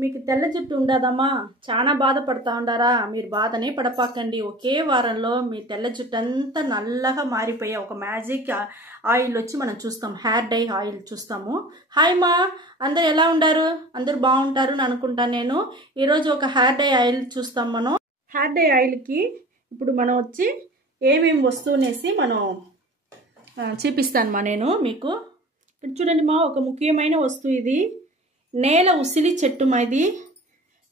మీకు తెల్ల జుట్టు ఉండదమ్మా, చాలా బాధపడతా ఉండారా? మీరు బాధనే పడపాకండి. ఒకే వారంలో మీ తెల్ల జుట్టు అంతా నల్లగా మారిపోయే ఒక మ్యాజిక్ ఆయిల్ వచ్చి మనం చూస్తాం. హెయిర్ డై ఆయిల్ చూస్తాము. హాయ్ మా, అందరు ఎలా ఉండారు? అందరు బాగుంటారు అని అనుకుంటాను. నేను ఈరోజు ఒక హెయిర్ డై ఆయిల్ చూస్తాం. మనం హెయిర్ డై ఆయిల్కి ఇప్పుడు మనం వచ్చి ఏమేమి వస్తువునేసి మనం చూపిస్తాను మా. నేను మీకు చూడండి మా, ఒక ముఖ్యమైన వస్తువు ఇది. నేల ఉసిలి చెట్టు మాది.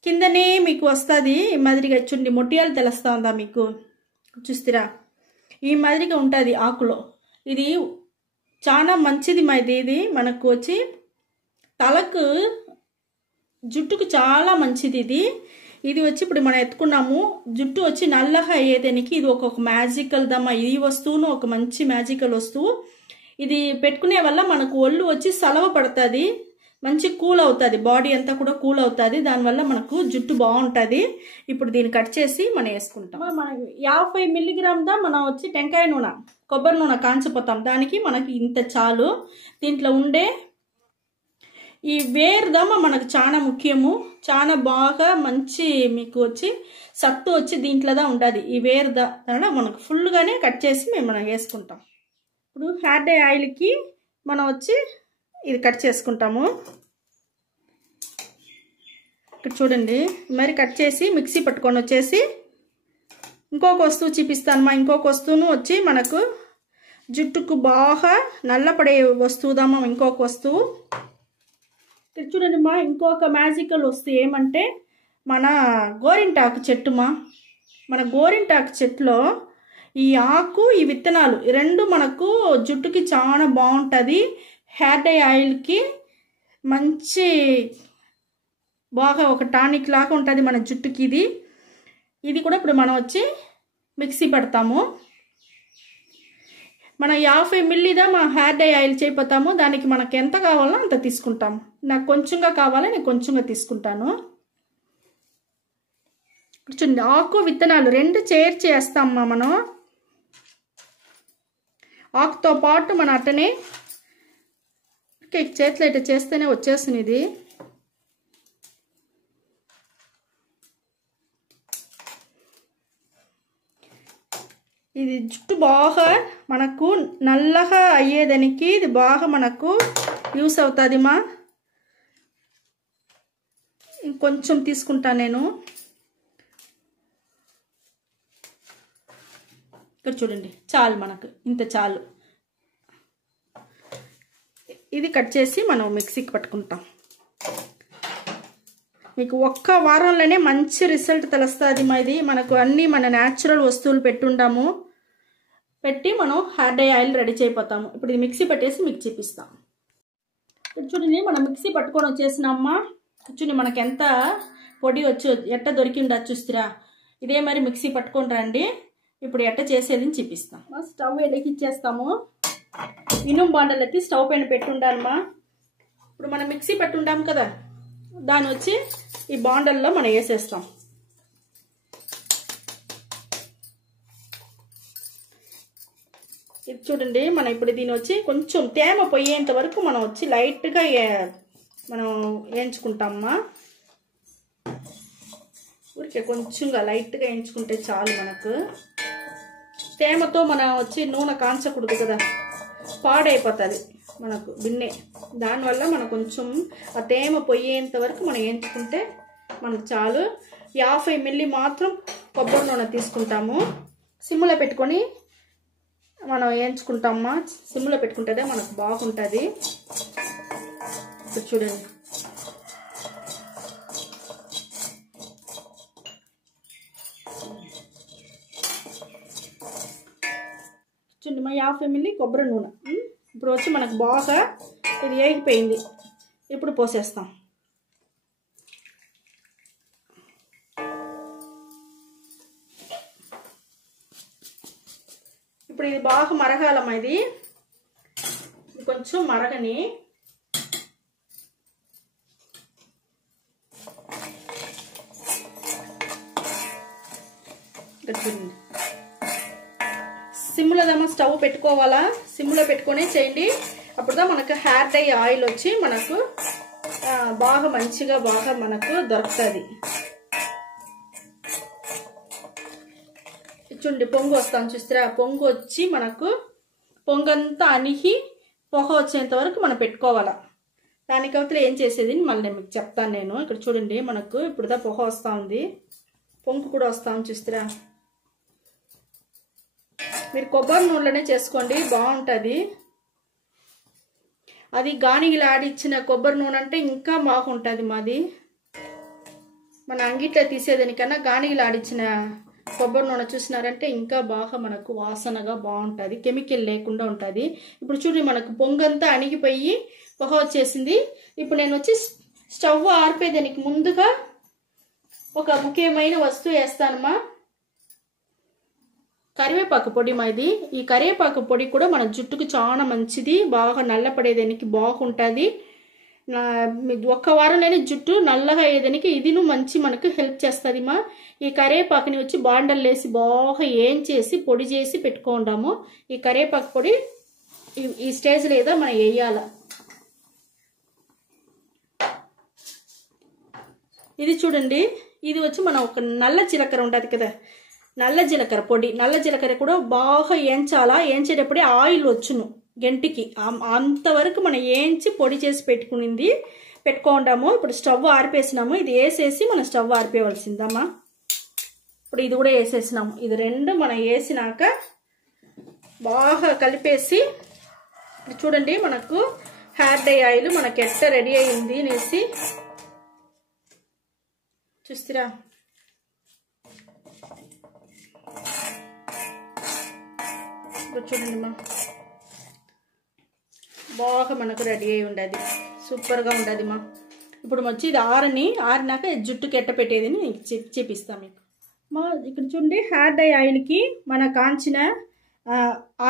కిందనే మీకు వస్తుంది ఈ మాదిరిగా. చూడండి, మొట్టియాలు తెలుస్తా ఉందా మీకు? చూస్తారా? ఈ మాదిరిగా ఉంటుంది ఆకులో. ఇది చాలా మంచిది మాది. ఇది మనకు వచ్చి తలకు జుట్టుకు చాలా మంచిది. ఇది వచ్చి ఇప్పుడు మనం ఎత్తుకున్నాము. జుట్టు వచ్చి నల్లగా అయ్యేదానికి ఇది ఒక మ్యాజికల్ దమ్మా. ఈ వస్తువును ఒక మంచి మ్యాజికల్ వస్తువు. ఇది పెట్టుకునే వల్ల మనకు ఒళ్ళు వచ్చి సలవ పడుతుంది, మంచి కూల్ అవుతుంది, బాడీ అంతా కూడా కూల్ అవుతుంది. దానివల్ల మనకు జుట్టు బాగుంటుంది. ఇప్పుడు దీన్ని కట్ చేసి మనం వేసుకుంటాం. మనకి 50 మిల్లీగ్రామ్దా మనం వచ్చి టెంకాయ నూనె, కొబ్బరి నూనె కాంచిపోతాం. దానికి మనకి ఇంత చాలు. దీంట్లో ఉండే ఈ వేరుదమ్మ మనకు చాలా ముఖ్యము. చాలా బాగా మంచి మీకు వచ్చి సత్తు వచ్చి దీంట్లోదా ఉంటుంది. ఈ వేరుదా మనకు ఫుల్గానే కట్ చేసి మనం వేసుకుంటాం. ఇప్పుడు హెయిర్ డై ఆయిల్కి మనం వచ్చి ఇది కట్ చేసుకుంటాము. ఇక్కడ చూడండి, మరి కట్ చేసి మిక్సీ పట్టుకొని వచ్చేసి ఇంకొక వస్తువు చూపిస్తానమ్మా. ఇంకొక వస్తువును వచ్చి మనకు జుట్టుకు బాగా నల్లపడే వస్తువుదమ్మా. ఇంకొక వస్తువు ఇక్కడ చూడండి మా, ఇంకొక మ్యాజికల్ వస్తువు ఏమంటే మన గోరింటాకు చెట్టుమా. మన గోరింటాకు చెట్టులో ఈ ఆకు, ఈ విత్తనాలు రెండు మనకు జుట్టుకి చాలా బాగుంటుంది. హెయిర్ డై ఆయిల్కి మంచి బాగా ఒక టానిక్ లాగా ఉంటుంది మన జుట్టుకి. ఇది కూడా ఇప్పుడు మనం వచ్చి మిక్సీ పడతాము. మనం 50 మిల్లీదా మా హెయిర్ డై ఆయిల్ చేయిపోతాము. దానికి మనకు ఎంత కావాలో అంత తీసుకుంటాము. నాకు కొంచెంగా కావాలో నేను కొంచెంగా తీసుకుంటాను. చూడండి, ఆకు విత్తనాలు రెండు చేర్చి వేస్తామమ్మా మనం. ఆకుతో పాటు మన అట్టనే చేతిలో ఇట్లా చేస్తేనే వచ్చేస్తుంది ఇది. ఇది జుట్టు బాగా మనకు నల్లగా అయ్యేదానికి ఇది బాగా మనకు యూస్ అవుతుంది మా. ఇంకొంచెం తీసుకుంటాను నేను. ఇక్కడ చూడండి, చాలు మనకు, ఇంత చాలు. ఇది కట్ చేసి మనం మిక్సీకి పట్టుకుంటాం. మీకు ఒక్క వారంలోనే మంచి రిజల్ట్ తెలుస్తుంది మా. ఇది మనకు అన్నీ మన న్యాచురల్ వస్తువులు పెట్టి మనం హెయిర్ డై ఆయిల్ రెడీ చేయపోతాము. ఇప్పుడు ఇది మిక్సీ పట్టేసి మీకు చూపిస్తాం. ఇప్పుడు చూడండి, మనం మిక్సీ పట్టుకొని వచ్చేసినామ్మా. చూడండి, మనకు ఎంత పొడి వచ్చి ఎట్ట దొరికి ఉండదు చూస్తారా? ఇదే మరి మిక్సీ పట్టుకొని రండి. ఇప్పుడు ఎట్ట చేసేది చూపిస్తాం. స్టవ్ వెలిగించేస్తాము. ఇనుము బాండలకి స్టవ్ పైన పెట్టి ఉండాలమ్మా. ఇప్పుడు మనం మిక్సీ పట్టి ఉండాము కదా, దాన్ని వచ్చి ఈ బాండల్లో మనం వేసేస్తాం. ఇది చూడండి, మనం ఇప్పుడు దీన్ని వచ్చి కొంచెం తేమ పోయేంత వరకు మనం వచ్చి లైట్గా మనం వేయించుకుంటామమ్మా. ఊరికే కొంచెంగా లైట్గా వేయించుకుంటే చాలు. మనకు తేమతో మనం వచ్చి నూనె కాంచకూడదు కదా, పాడైపోతుంది మనకు బిన్నె. దానివల్ల మనం కొంచెం ఆ తేమ పోయేంత వరకు మనం వేయించుకుంటే మనకు చాలు. 50 మిల్లీ మాత్రం కొబ్బరి నూనె తీసుకుంటాము. సిమ్లో పెట్టుకొని మనం వేయించుకుంటామమ్మా. సిమ్లో పెట్టుకుంటేనే మనకు బాగుంటుంది. ఇప్పుడు చూడండి, చూడండి మా 50 మిల్లీ కొబ్బరి నూనె ఇప్పుడు వచ్చి మనకు బాగా ఇది వేగిపోయింది. ఇప్పుడు పోసేస్తాం. ఇప్పుడు ఇది బాగా మరగాలమ్మా. ఇది కొంచెం మరగని. సిమ్లోదేమో స్టవ్ పెట్టుకోవాలా. సిమ్లో పెట్టుకునే చేయండి. అప్పుడుదా మనకు హెయిర్ డై ఆయిల్ వచ్చి మనకు బాగా మంచిగా బాగా మనకు దొరుకుతుంది. చూడండి పొంగు వస్తాను చూస్తారా, పొంగు వచ్చి మనకు పొంగంతా అణిగి పొగ వచ్చేంత వరకు మనం పెట్టుకోవాలా. దానికి అవతల ఏం చేసేది మళ్ళీ నేను మీకు చెప్తాను. నేను ఇక్కడ చూడండి మనకు ఇప్పుడుదా పొగ వస్తూ ఉంది, పొంగు కూడా వస్తాను చూస్తారా. మీరు కొబ్బరి నూనెలోనే చేసుకోండి బాగుంటుంది. అది గానిగిలు ఆడిచ్చిన కొబ్బరి నూనె అంటే ఇంకా బాగుంటుంది. మాది మన అంగిట్లో తీసేదానికన్నా గానిగిలు ఆడిచ్చిన కొబ్బరి నూనె చూసినారంటే ఇంకా బాగా మనకు వాసనగా బాగుంటుంది, కెమికల్ లేకుండా ఉంటుంది. ఇప్పుడు చూడండి మనకు పొంగంతా అణిగిపోయి పొగ వచ్చేసింది. ఇప్పుడు నేను వచ్చి స్టవ్ ఆర్పేదానికి ముందుగా ఒక ముఖ్యమైన వస్తువు వేస్తానమ్మా, కరివేపాకు పొడి. మాది ఈ కరివేపాకు పొడి కూడా మన జుట్టుకు చాలా మంచిది, బాగా నల్లపడేదానికి బాగుంటుంది. ఒక్క వారంలోనే జుట్టు నల్లగా అయ్యేదానికి ఇదిను మంచి మనకు హెల్ప్ చేస్తుంది. ఈ కరివేపాకుని వచ్చి బాండలు వేసి బాగా ఏంచేసి పొడి చేసి పెట్టుకుంటాము. ఈ కరివేపాకు పొడి ఈ స్టేజ్ లేదా మనం వేయాల. ఇది చూడండి, ఇది వచ్చి మనం ఒక నల్ల జీలకర్ర ఉంటుంది కదా, నల్ల జీలకర్ర పొడి. నల్ల జీలకర్ర కూడా బాగా ఏంచాలా, ఏంచేటప్పుడే ఆయిల్ వచ్చును గంటికి, అంతవరకు మనం ఏంచి పొడి చేసి పెట్టుకుంటాము. ఇప్పుడు స్టవ్ ఆర్పేసినాము, ఇది వేసేసి మనం స్టవ్ ఆర్పేయవలసిందమ్మా. ఇప్పుడు ఇది కూడా వేసేసినాము. ఇది రెండు మనం వేసినాక బాగా కలిపేసి ఇప్పుడు చూడండి మనకు హెయిర్ డై ఆయిల్ మనకి ఎట్ట రెడీ అయింది అనేసి చూస్తారా. చూడండి బాగా మనకు రెడీ అయి ఉండదు, సూపర్గా ఉండదు మా. ఇప్పుడు వచ్చి ఇది ఆరినాక జుట్టుకి ఎట్ట పెట్టేది చూపిస్తాను మీకు మా. ఇక్కడ చూడండి హెయిర్ డై ఆయిల్కి మన కాంచిన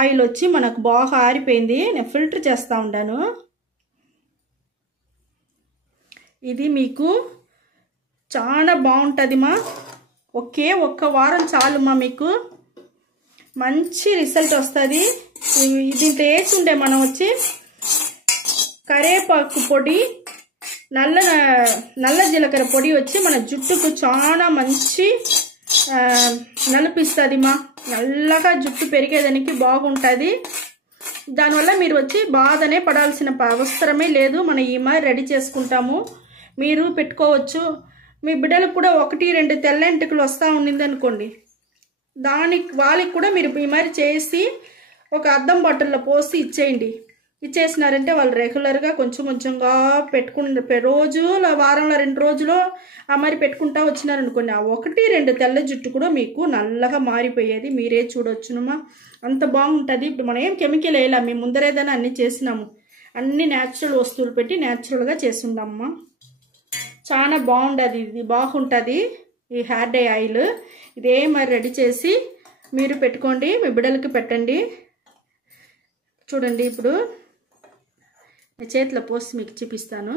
ఆయిల్ వచ్చి మనకు బాగా ఆరిపోయింది. నేను ఫిల్టర్ చేస్తూ ఉంటాను. ఇది మీకు చాలా బాగుంటుంది మా. ఒక్క వారం చాలు మా, మీకు మంచి రిజల్ట్ వస్తుంది. దీంట్లో వేసి ఉండే మనం వచ్చి కరివేపాకు పొడి, నల్ల జీలకర్ర పొడి వచ్చి మన జుట్టుకు చాలా మంచి నలిపిస్తుంది మా. నల్లగా జుట్టు పెరిగేదానికి బాగుంటుంది. దానివల్ల మీరు వచ్చి బాధనే పడాల్సిన అవసరమే లేదు. మనం ఈ మాదిరి రెడీ చేసుకుంటాము, మీరు పెట్టుకోవచ్చు. మీ బిడ్డలకు కూడా 1-2 తెల్ల ఎంటుకలు వస్తూ ఉండింది అనుకోండి, వాళ్ళకి కూడా మీరు ఈ మాదిరి చేసి ఒక అద్దం బాటిల్లో పోసి ఇచ్చేసినారంటే వాళ్ళు రెగ్యులర్గా కొంచెంగా రోజు వారంలో 2 రోజులు ఆ మరి పెట్టుకుంటా వచ్చినారనుకోండి, ఆ 1-2 తెల్ల జుట్టు కూడా మీకు నల్లగా మారిపోయేది మీరే చూడొచ్చునమ్మా. అంత బాగుంటుంది. ఇప్పుడు మనం ఏం కెమికల్ వేయాలి, మేము ముందరేదైనా అన్నీ చేసినాము, అన్ని న్యాచురల్ వస్తువులు పెట్టి న్యాచురల్గా చేసిండమ్మా. చాలా బాగుంటుంది, ఇది బాగుంటుంది ఈ హెయిర్ డై ఆయిల్. ఇదే మరి రెడీ చేసి మీరు పెట్టుకోండి, మీ బిడ్డలకి పెట్టండి. చూడండి ఇప్పుడు చేతిలో పోసి మీకు చూపిస్తాను.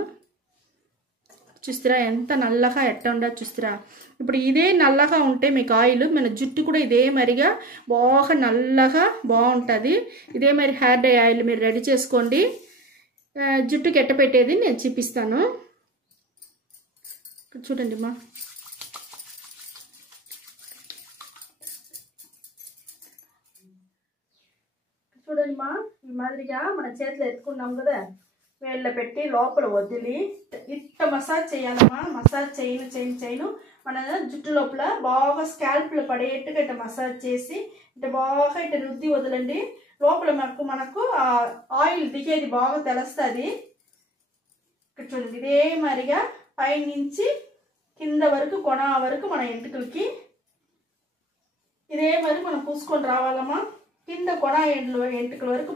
చూస్తారా ఎంత నల్లగా ఎట్ట ఉండదు చూస్తారా. ఇప్పుడు ఇదే నల్లగా ఉంటే మీకు ఆయిల్, మన జుట్టు కూడా ఇదే మరిగా బాగా నల్లగా బాగుంటుంది. ఇదే మరి హెయిర్ డై ఆయిల్ మీరు రెడీ చేసుకోండి. జుట్టుకి ఎట్ట పెట్టేది నేను చూపిస్తాను. చూడండి మా, చూడండి మా, ఈ మాదిరిగా మన చేతిలో ఎత్తుకున్నాం కదా, వేళ్ళ పెట్టి లోపల వదిలి ఇట్ట మసాజ్ చేయాలమ్మా. మసాజ్ చేయను మన జుట్టు లోపల బాగా స్కాల్ప్లో పడేట్టుగా ఇట్ట మసాజ్ చేసి ఇట్ట బాగా ఇట్ట రుద్ది వదలండి. లోపల మనకు ఆయిల్ దిగేది బాగా తెలుస్తుంది. ఇక్కడ చూడండి ఇదే మాదిరిగా పైనుంచి కింద వరకు కొన వరకు మన ఎంటుకలకి ఇదే మరి మనం పూసుకొని రావాలమ్మా. కింద కొన ఎంటుకల వరకు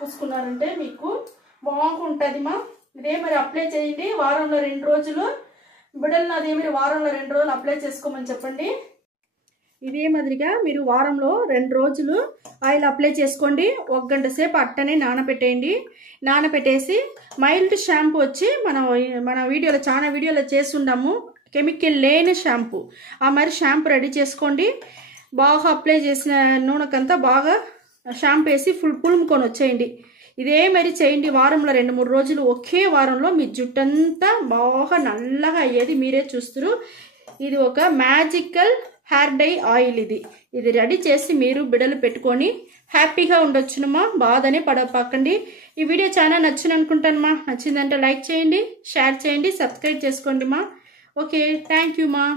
పూసుకున్నారంటే మీకు బాగుంటుంది మా. ఇదే మరి అప్లై చేయండి వారంలో 2 రోజులు. బిడ్డలను అదే మరి వారంలో 2 రోజులు అప్లై చేసుకోమని చెప్పండి. ఇదే మాదిరిగా మీరు వారంలో 2 రోజులు ఆయిల్ అప్లై చేసుకోండి. 1 గంట సేపు అట్టనే నానబెట్టేయండి. నానబెట్టేసి మైల్డ్ షాంపూ వచ్చి మన వీడియోలో చాలా వీడియోలో చేస్తున్నాము, కెమికల్ లేని షాంపూ. ఆ మరి షాంపూ రెడీ చేసుకోండి. బాగా అప్లై చేసిన నూనెకంతా బాగా షాంపూ వేసి పులుముకొని వచ్చేయండి. ఇదే మరి చేయండి, వారంలో 2-3 రోజులు, ఒకే వారంలో మీ జుట్టంతా బాగా నల్లగా అయ్యేది మీరే చూస్తారు. ఇది ఒక మ్యాజికల్ హెయిర్ డై ఆయిల్. ఇది రెడీ చేసి మీరు బిడలు పెట్టుకొని హ్యాపీగా ఉండొచ్చునమ్మా, బాధనే పడపాకండి. ఈ వీడియో చాలా నచ్చింది అనుకుంటానమ్మా. నచ్చిందంటే లైక్ చేయండి, షేర్ చేయండి, సబ్స్క్రైబ్ చేసుకోండి మా. ఓకే, థ్యాంక్ యూ మా.